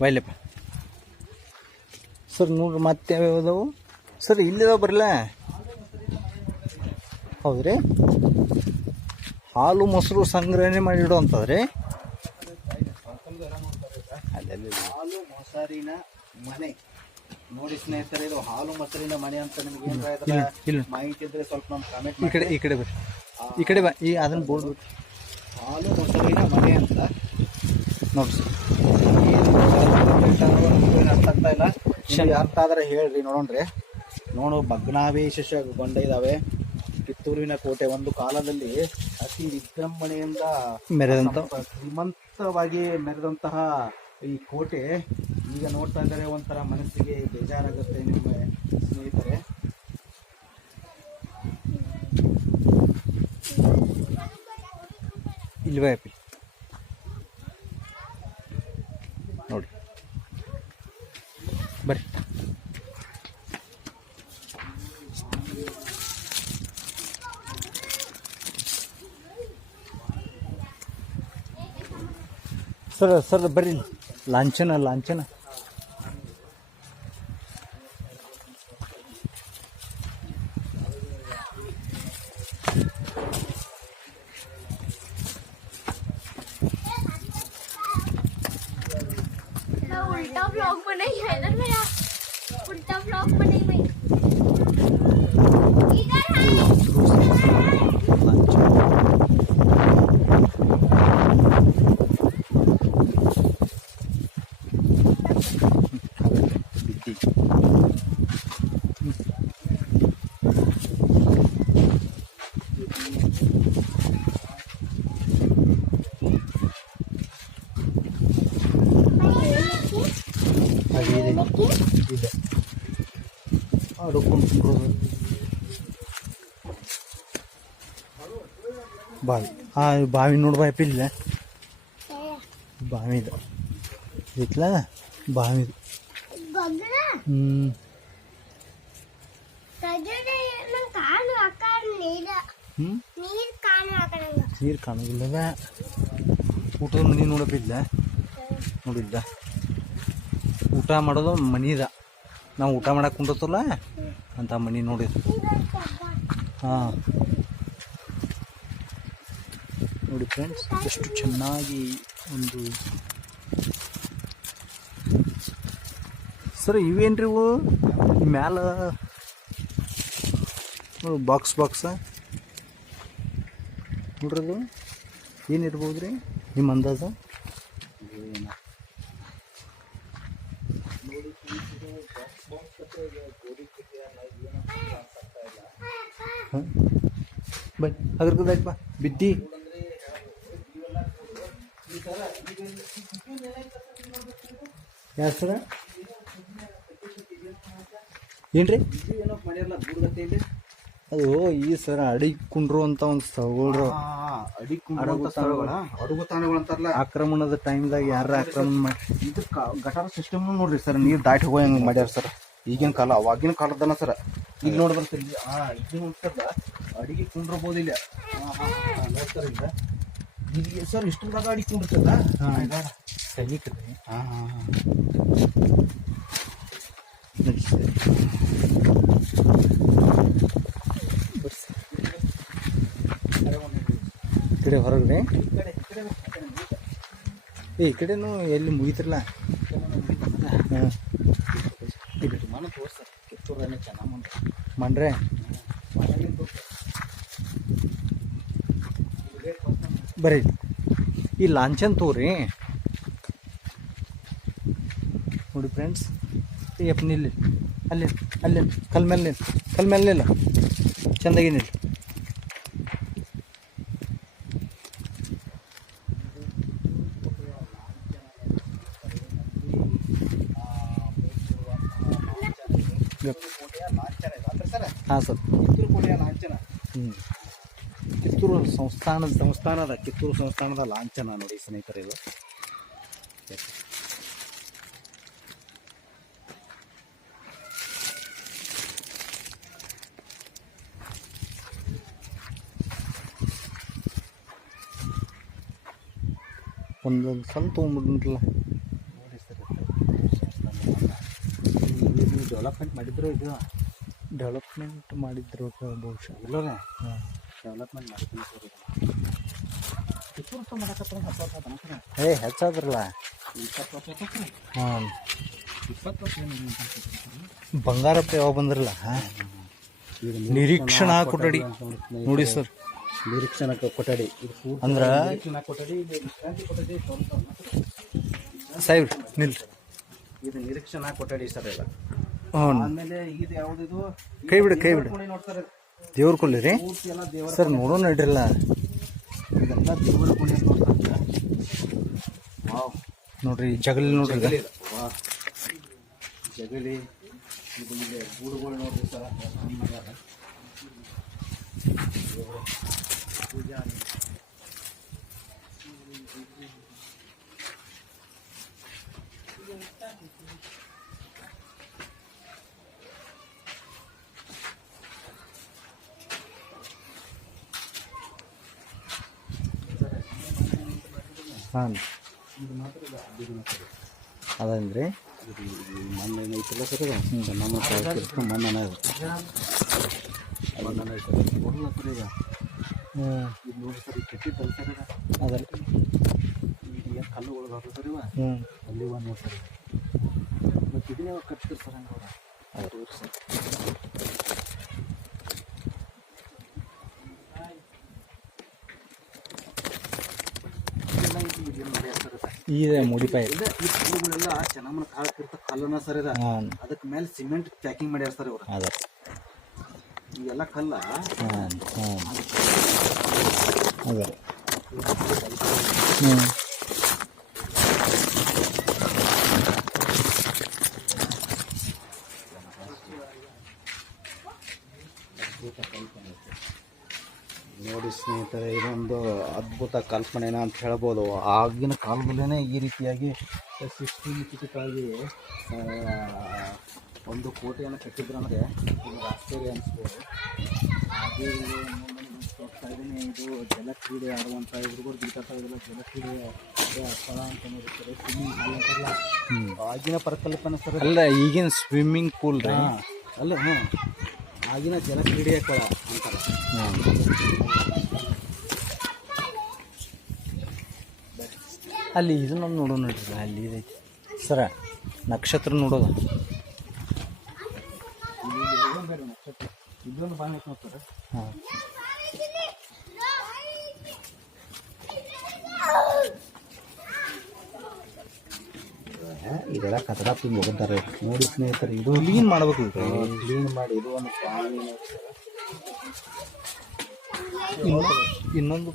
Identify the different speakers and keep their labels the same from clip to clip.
Speaker 1: Bailappa. Sir ನೋಡ್ರಿ ಮತ್ತೆ ಯಾವ್ಯಾವ ಅದಾವು ಸರ್ ಇಲ್ಲಿದಾವೆ ಬರಲ್ಲ ಹೌದ್ರಿ? ಹಾಲು ಮೊಸರು ಸಂಗ್ರಹಣೆ ಮಾಡಿಡೋ ಅಂತಂದ್ರೆ
Speaker 2: ಹಾಲು ಮೊಸರಿನ ಮನೆ. ನೋಡಿ ಸ್ನೇಹಿತರೆ ಇದು ಹಾಲು ಮೊಸರಿನ ಮನೆ ಅಂತ ನಿಮ್ಗೆ ಏನಾರ
Speaker 1: ಇಲ್ಲ
Speaker 2: ಮಾಹಿತಿ ಇದ್ರೆ ಸ್ವಲ್ಪ ನಮ್ಮ ಕಮೆಂಟ್
Speaker 1: ಈ ಕಡೆ ಈ ಕಡೆ ಬರ್ರಿ. ಈ ಕಡೆ ಬಾ ಈ ಅದನ್ನ ಬೋರ್ಡ್ ಬಿಟ್ಟು.
Speaker 2: ಹಾಲು ಮೊಸರಿನ ಮನೆ ಅಂತ.
Speaker 1: ನೋಡ್ರಿ ಸರ್.
Speaker 2: ಅರ್ಥ ಆಗ್ತಾ ಇಲ್ಲ ನಿಮ್ಗೆ ಅರ್ಥ ಆದ್ರೆ ಹೇಳ್ರಿ ನೋಡೋಣ್ರಿ ನೋಡು ಭಗ್ನಾವೇಶಗೊಂಡ ಇದಾವೆ ಕಿತ್ತೂರಿನ ಕೋಟೆ ಒಂದು ಕಾಲದಲ್ಲಿ ಅತಿ ವಿಜೃಂಭಣೆಯಿಂದ
Speaker 1: ಮೆರೆದಂತ.
Speaker 2: ಶ್ರೀಮಂತವಾಗಿ ಮೆರೆದಂತಹ ಈ ಕೋಟೆ. ಈಗ ನೋಡ್ತಾ ಇದ್ದಾರೆ ಒಂಥರ ಮನಸ್ಸಿಗೆ ಬೇಜಾರಾಗುತ್ತೆ ನಿಮ್ಮ ಸ್ನೇಹಿತರೆ.
Speaker 1: ಇಲ್ವೇ ನೋಡಿ ಬರ್ರಿ ಸರ್ ಸರ್ ಬರ್ರಿ. ಲಾಂಛನ ಲಾಂಛನ
Speaker 3: नहीं है इधर मेरा उल्टा ब्लॉग बने हुए इधर है।
Speaker 1: Thank you. ಬಾವಿ. ಆ ಬಾವಿ ನೋಡ್ಬಾ ಇಲ್ಲ. ಬಾವಿ ಇದು. ಇತ್ಲ ಬಾವಿ ಇದು. ಹ್ಞೂ
Speaker 3: ನೀರ.
Speaker 1: ಹ್ಞೂ
Speaker 3: ನೀರ್ ಕಾಣು ಹಾಕಣಂಗ.
Speaker 1: ನೀರು ಕಾಣೋದಿಲ್ಲವ. ಊಟದ ಮನೆ ನೋಡಪ್ಪಿಲ್ಲ ನೋಡಿದ್ದ ಊಟ ಮಾಡೋದು ಮನಿದ. ನಾವು ಊಟ ಮಾಡಕ್ಕೆ ಕುಂಡತ್ತಲ್ಲ ಅಂತ ಮನಿ ನೋಡಿದ್ರು ಹಾಂ. ನೋಡಿ ಫ್ರೆಂಡ್ಸ್ ಎಷ್ಟು ಚೆನ್ನಾಗಿ ಒಂದು ಸರ್ ಇವೇನು ರೀ ಮ್ಯಾಲ ಬಾಕ್ಸ್ ಬಾಕ್ಸ ನೋಡ್ರದು ಏನಿರ್ಬೋದು ರೀ ನಿಮ್ಮ ಅಂದಾಜ? ಹಾಂ? ಬೈ ಅದ್ರ ಕದಾಯ್ತು ಬಾ. ಬಿದ್ದಿ. ಯಾರು ಸರ? ಏನ್ರಿ?
Speaker 2: ಏನೋ ಇಲ್ಲಿ
Speaker 1: ಅದು ಈ ಸರ ಅಡಿಗೆ ಕುಂಡ್ರು ಅಂತ ಒಂದು ಸ್ಥಳಗಳು
Speaker 2: ಅಡಿ ಕುಂಡುವಂತ ಸ್ಥಳಗಳ ಅಡುಗು ತಾಣಗಳು ಅಂತಾರಲ್ಲ?
Speaker 1: ಆಕ್ರಮಣದ ಟೈಮ್ದಾಗ ಯಾರ ಆಕ್ರಮಣ ಮಾಡಿ
Speaker 2: ಇದು ಗಟಾರ ಸಿಸ್ಟಮ್ ನೋಡ್ರಿ ಸರ್ ನೀರು ದಾಟಿ ಹೋಗೋ ಹೆಂಗೆ ಮಾಡ್ಯಾರ ಸರ್? ಈಗಿನ ಕಾಲ ಅವಾಗಿನ ಕಾಲದನ ಸರ್. ಈಗ ನೋಡಿದ್ರೆ ಸರ್ ಇಲ್ಲಿ ಆ ಇದು ನೋಡ್ತಾರಲ್ಲ ಅಡಿಗೆ ಕುಂಡ್ರಬಹುದು ಇಲ್ಲ. ನೋಡ್ತಾರೆ ಇಲ್ಲ ಇಲ್ಲಿ ಸರ್ ಇಷ್ಟು ಅಡಿಗೆ ಕುಂಡಿರ್ತದ ಹಾಂ. ಹಾ ಹಾಂ
Speaker 1: ಸರ್. ಸರ್. ಈ ಕಡೆ ಹೊರಗಡೆ? ಏ ಈ ಕಡೆನೂ ಎಲ್ಲಿ ಮುಗಿತಿರಲ್ಲ ಹಾಂ.
Speaker 2: ಮನ ತೋರ್ಸ. ಕಿತ್ತೂರನ್ನ ಚೆನ್ನಾಗಿ ಮಂಡ್ರ
Speaker 1: ಮಾಡ್ರೆ
Speaker 2: ಮನೆಗಿಂತ ತೋರ್ಸ.
Speaker 1: ಬರ್ರಿ ಈ ಲಾಂಛನ್ ತೋರಿ. ನೋಡಿ ಫ್ರೆಂಡ್ಸ್ ಯಪ್ಪ ನಿಲ್ಲಿ ಅಲ್ಲಿ ಅಲ್ಲಿ ಕಲ್ ಮೇಲೆ ನಿಲ್ಲಿ ಕಲ್ ಮೇಲೆ ನಿಲ್ಲ ಚೆಂದಾಗಿ ನಿಲ್ಲಿ ಹಾಂ ಸರ್.
Speaker 2: ಲಾಂಛನ.
Speaker 1: ಹ್ಞೂ ಕಿತ್ತೂರು ಸಂಸ್ಥಾನದ
Speaker 2: ಸಂಸ್ಥಾನದ ಕಿತ್ತೂರು ಸಂಸ್ಥಾನದ ಲಾಂಛನ ನೋಡಿ ಸ್ನೇಹಿತರೆ ಇದು.
Speaker 1: ಒಂದು ಸಲ
Speaker 2: ಸರ್ ಡೆವಲಪ್ಮೆಂಟ್ ಮಾಡಿದ್ರು ಇದು.
Speaker 1: ಡೆವಲಪ್ಮೆಂಟ್ ಮಾಡಿದ್ರು ಬಹುಶಃ.
Speaker 2: ಇಲ್ಲ
Speaker 1: ಹಾಂ.
Speaker 2: ಡೆವಲಪ್ಮೆಂಟ್ ಮಾಡ್ತೀನಿ ಸರ್ ಹತ್ತು ವರ್ಷ
Speaker 1: ಏ ಹೆಚ್ಚಾದ್ರಲ್ಲ.
Speaker 2: ಇಪ್ಪತ್ತು ವರ್ಷ ಆಯ್ತು ಸರ್
Speaker 1: ಹಾಂ
Speaker 2: ಇಪ್ಪತ್ತು ವರ್ಷ ಏನು ಇಲ್ಲ ಅಂತ ಅನ್ಸುತ್ತೆ ಸರ್.
Speaker 1: ಬಂಗಾರಪ್ಪ ಯಾವಾಗ ಬಂದ್ರಲ್ಲ ನಿರೀಕ್ಷಣಾ ಕೊಠಡಿ. ನೋಡಿ ಸರ್.
Speaker 2: ನಿರೀಕ್ಷಣಾ ಕೊಠಡಿ.
Speaker 1: ಅಂದ್ರ ಸಾಹೇಬ್ರಿ ನಿಲ್
Speaker 2: ಇದು ನಿರೀಕ್ಷಣಾ ಕೊಠಡಿ ಸರ್ ಇಲ್ಲ ಆಮೇಲೆ ಇದು ಯಾವ್ದಿದು
Speaker 1: ಕೈ ಬಿಡು, ಕೈ ಬಿಡು.
Speaker 2: ನೋಡ್ತಾರೆ.
Speaker 1: ದೇವ್ರ ಕೊಲ್ಲಿ ರೀ? ಸರ್ ನೋಡೋಣ ನಡ್ರಿಲ್ಲ.
Speaker 2: ಇದೆಲ್ಲ ದೇವರ ವಾವ್.
Speaker 1: ನೋಡ್ರಿ ಜಗಲಿ ನೋಡ್ರಿ.
Speaker 2: ಜಗಲಿ ಗೂಡುಗಳು ನೋಡ್ರಿ ಸರ್. ಪೂಜಾ
Speaker 1: ಹಾಂ
Speaker 2: ಅದಿನ ಸರ್
Speaker 1: ಅದಂದ್ರಿ?
Speaker 2: ಇದು ಇದು ಮಣ್ಣು ಏನೈತಲ್ಲ ಸರ್ ಇದು ಮಣ್ಣನ ಮಣ್ಣನ ಐತೆ ಸರ್ ಈಗ
Speaker 1: ಹ್ಞೂ
Speaker 2: ಇದು ನೋಡಿ ಸರ್ ಈ ಕೆಟ್ಟಿದ್ದಲ್ಲ ಸರ್ ಈಗ ಈಗ ಇವ ಅಲ್ಲಿ ಒಂದು ಸರ್ ಮತ್ತು ಇದನ್ನೇ ಸರ್ ಹಂಗೆ ಇದೆಲ್ಲ ಇದು ಇದೇನು ಮಾಡ್ಯಾರ ಇದೆ
Speaker 1: ಮುಡಿಪಾಯಿ.
Speaker 2: ಇಲ್ಲ ಈ ಕಲ್ಲುಗಳೆಲ್ಲ ಚೆನ್ನಮ್ಮನ ಕಾಲಕ್ಕಿರ್ತ ಕಲ್ಲನ ಸರ್ ಇದು.
Speaker 1: ಹಾಂ.
Speaker 2: ಅದಕ್ಕೆ ಮೇಲೆ ಸಿಮೆಂಟ್ ಪ್ಯಾಕಿಂಗ್ ಮಾಡ್ಯಾರ ಸರ್ ಇವ್ರು.
Speaker 1: ಅದ.
Speaker 2: ಇವೆಲ್ಲ ಕಲ್ಲ.
Speaker 1: ಹಾಂ ಹಾಂ. ಅದ. ಹ್ಞೂ
Speaker 2: ನೋಡಿ ಸ್ನೇಹಿತರೆ ಇದೊಂದು ಅದ್ಭುತ ಕಲ್ಪನೆನ ಅಂತ ಹೇಳ್ಬೋದು. ಆಗಿನ ಕಾಲದಲ್ಲೇ ಈ ರೀತಿಯಾಗಿ ಸಿಸ್ಟಮಿಟಿಕ್ಕಾಗಿ ಒಂದು ಕೋಟೆಯನ್ನು ಕಟ್ಟಿದ್ರಂದರೆ ಒಂದು ಆಶ್ಚರ್ಯ ಅನಿಸ್ಬೋದು. ಹಾಗೆ ಹೋಗ್ತಾ ಇದ್ದೀನಿ. ಇದು ಜಲಕ್ರೀಡೆ ಆಡುವಂಥ ಹುಡುಗರು ಬಿಡ್ತಾ ಇದ್ದಿಲ್ಲ ಜಲಕ್ರೀಡೆ ಸ್ಥಳ ಅಂತ ನೋಡ್ತಾರೆ ಸ್ವಿಮ್ಮಿಂಗ್ ಪೂಲ್ ಆಗಿನ ಪರಿಕಲ್ಪನೆ ಸರ್
Speaker 1: ಅಲ್ಲ ಈಗಿನ ಸ್ವಿಮ್ಮಿಂಗ್ ಪೂಲ್ ರೀ.
Speaker 2: ಅಲ್ಲ ಹ್ಞೂ ಆಗಿನ ಜಲಕ್ರೀಡೆಯ ಕಳ ಅಂತಾರೆ.
Speaker 1: ಅಲ್ಲಿ ಇದನ್ನೊಂದು ನೋಡೋಣ ನೋಡ್ರಿ ಅಲ್ಲಿ ಇದೈತಿ. ಸರ ನಕ್ಷತ್ರ ನೋಡೋದು. ಹಾಂ.
Speaker 2: ಇದೆಲ್ಲ ಕಚಡ ತುಂಬ ಹೋಗಿದ್ದಾರೆ ನೋಡಿ ಸ್ನೇಹಿತರೆ ಇದು
Speaker 1: ಕ್ಲೀನ್ ಮಾಡ್ಬೇಕು
Speaker 2: ಕ್ಲೀನ್ ಮಾಡಿ ಇದು ಒಂದು ಪ್ರಾಣಿ
Speaker 1: ಇನ್ನೊಂದು.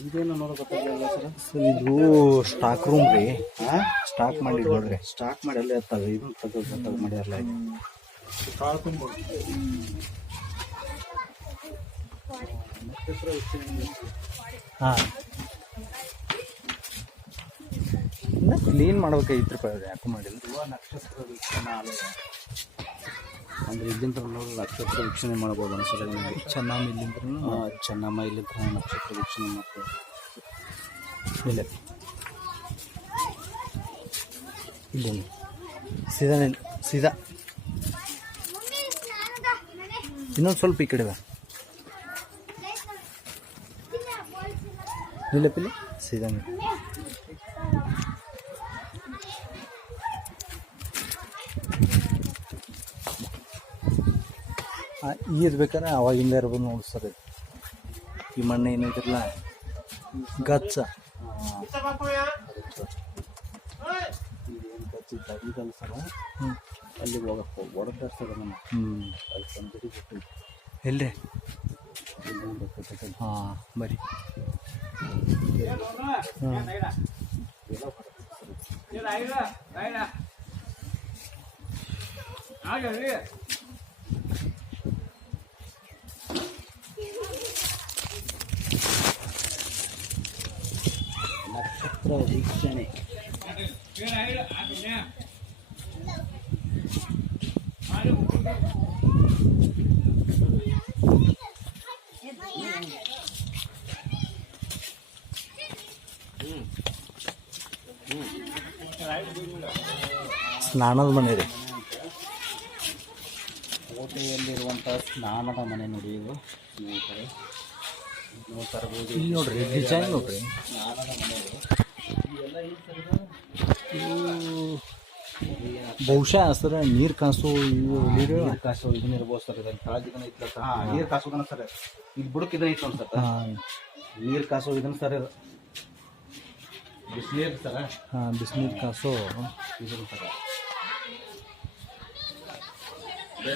Speaker 2: ಇದೇನು ನೋಡೋ ಗೊತ್ತಾಗಲಿಲ್ಲ ಸರ್?
Speaker 1: ಸರ್ ಇದು ಸ್ಟಾಕ್ ರೂಮ್ ರೀ.
Speaker 2: ಹಾಂ?
Speaker 1: ಸ್ಟಾಕ್ ಮಾಡಿ ನೋಡ್ರಿ.
Speaker 2: ಸ್ಟಾಕ್ ಮಾಡಿ ಅಲ್ಲೇ ಇರ್ತಾವೆ ಇದು ತಗೋ ತಗೋ ಮಾಡಿ ಎಲ್ಲ
Speaker 1: ಹಾಂ ಹಾ ಕ್ಲೀನ್ ಮಾಡ್ಬೇಕೈತ್ರಿ ರೂಪಾಯಿ ಯಾಕೆ ಮಾಡಿಲ್ಲ.
Speaker 2: ನಕ್ಷತ್ರ ಅಂದ್ರೆ ಇಲ್ಲಿಂದ ನೋಡಿ ನಕ್ಷತ್ರ ವೀಕ್ಷಣೆ ಮಾಡ್ಬೋದು ಅನ್ಸುತ್ತೆ. ನಮಗೆ
Speaker 1: ಚೆನ್ನಮ್ಮ ಇಲ್ಲಿಂದ
Speaker 2: ಚೆನ್ನಮ್ಮ ಇಲ್ಲಿಂದ ನಕ್ಷತ್ರ ವೀಕ್ಷಣೆ ಮಾಡ್ತೇವೆ
Speaker 1: ಇಲ್ಲ. ಇಲ್ಲಿ ಸೀದಾ ನಿಲ್ ಸೀದಾ. ಇನ್ನೊಂದು ಸ್ವಲ್ಪ ಈ ಕಡೆ ಬಾ. ಇಲ್ಲ ಪಿಲ್ಲ ಸೀದಾ ಈದ್ ಬೇಕಾದ್ರೆ ಅವಾಗಿಂದ ಇರ್ಬೋದು ನೋಡಿ ಸರ್. ಈ ಮಣ್ಣು ಏನಿದ್ರಲ್ಲ ಗಚ್ಚ
Speaker 2: ಕಚ್ಚಿದ್ದ ಇದಲ್ಲ ಸರ ಅಲ್ಲಿ ಹೋಗಕ್ಕೆ
Speaker 1: ಹೊಡೆದ
Speaker 2: ಅಲ್ಲಿ ತಂದಿರಿ ಬಿಟ್ಟು
Speaker 1: ಎಲ್ಲೇ ಹಾಂ, ಬರಿ.
Speaker 2: ಹಾಂ ಕ್ಷೇತ್ರ ವೀಕ್ಷಣೆ
Speaker 1: ಸ್ನಾನದ ಮನೆ ಇದೆ
Speaker 2: ಕೋಟೆಯಲ್ಲಿರುವಂಥ ಸ್ನಾನದ ಮನೆ ನೋಡಿ ಇದು ಸ್ನೇಹಿತರೆ.
Speaker 1: ಇಲ್ಲಿ ನೋಡ್ರಿ ಡಿಸೈನ್ ನೋಡ್ರಿ.
Speaker 2: ಸ್ನಾನದ ಮನೆ
Speaker 1: ಬಹುಶಃ ಸರ ನೀರು ಕಾಸು ಇವು ನೀರು
Speaker 2: ನೀರು ಕಾಸು ಇದನ್ನ ಇರ್ಬೋದು ಸರ್ ಇದನ್ನ ಕೆಳಗೆ ಇದನ್ನ ಐತ್ಲ ಸರ್. ಹಾಂ ನೀರು ಕಾಸೋದನ್ನ ಸರ್. ಇಲ್ಲಿ ಬುಡಕ್ ಇದನ್ನ ಇತ್ತು ಸರ್.
Speaker 1: ಹಾಂ.
Speaker 2: ನೀರು ಕಾಸು ಇದನ್ನ ಸರ್ ಇದು. ಬಿಸಿನೀರು ಸರ್.
Speaker 1: ಹಾಂ ಬಿಸಿನೀರು ಕಾಸು.
Speaker 2: ಇದನ್ನ ಸರ್. ಅದೇ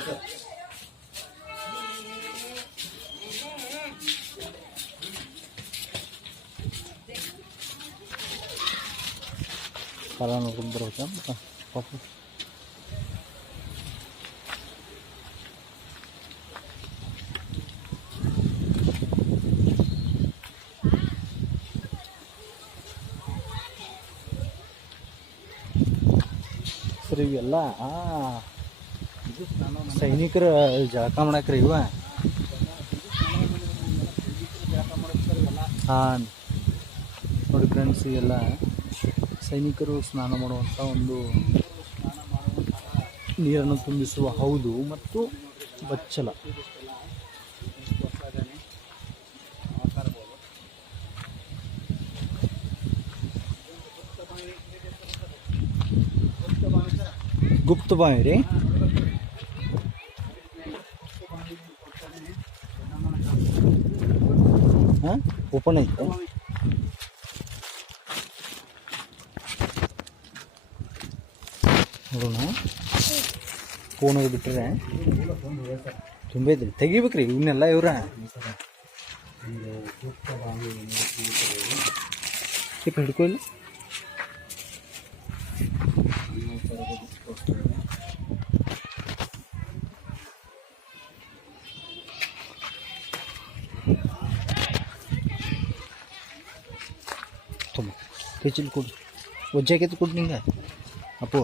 Speaker 2: ಸರ್
Speaker 1: ಕಾಲ ನೋಡ್ಕೊಂಡು ಬರ್ಬೇಕ ಪಾಪ ಸರ್ ಇವೆಲ್ಲ ಆ,
Speaker 2: ಇದು ಸ್ನಾನ ಮನೆ.
Speaker 1: ಸೈನಿಕರ ಜಳಕ ಮಾಡಕ್ರಿ ಇವ ಹಾಂ ನೋಡಿ ಫ್ರೆಂಡ್ಸ್ ಇವೆಲ್ಲ ಸೈನಿಕರು ಸ್ನಾನ ಮಾಡುವಂಥ ಒಂದು ನೀರನ್ನು ತುಂಬಿಸುವ ಹೌದು ಮತ್ತು ಬಚ್ಚಲ. ಗುಪ್ತ ಬಾವಿ ರೀ ಹಾಂ? ಓಪನ್ ಐತೆ ನೋಡೋಣ ಫೋನ್ ಬಿಟ್ಟರೆ ತುಂಬೈತ್ರಿ. ತೆಗಿಬೇಕ್ರಿ ಇವನ್ನೆಲ್ಲ ಇವ್ರ. ಚಿಕ್ಕ ಹಿಡ್ಕೊ ಇಲ್ಲಿ. ತುಂಬ ಕೆಚಿಲ್ ಕೊಡು ಒಜ್ಜಾಕೈತಿ ನಿಂಗೆ. ಅಪ್ಪು.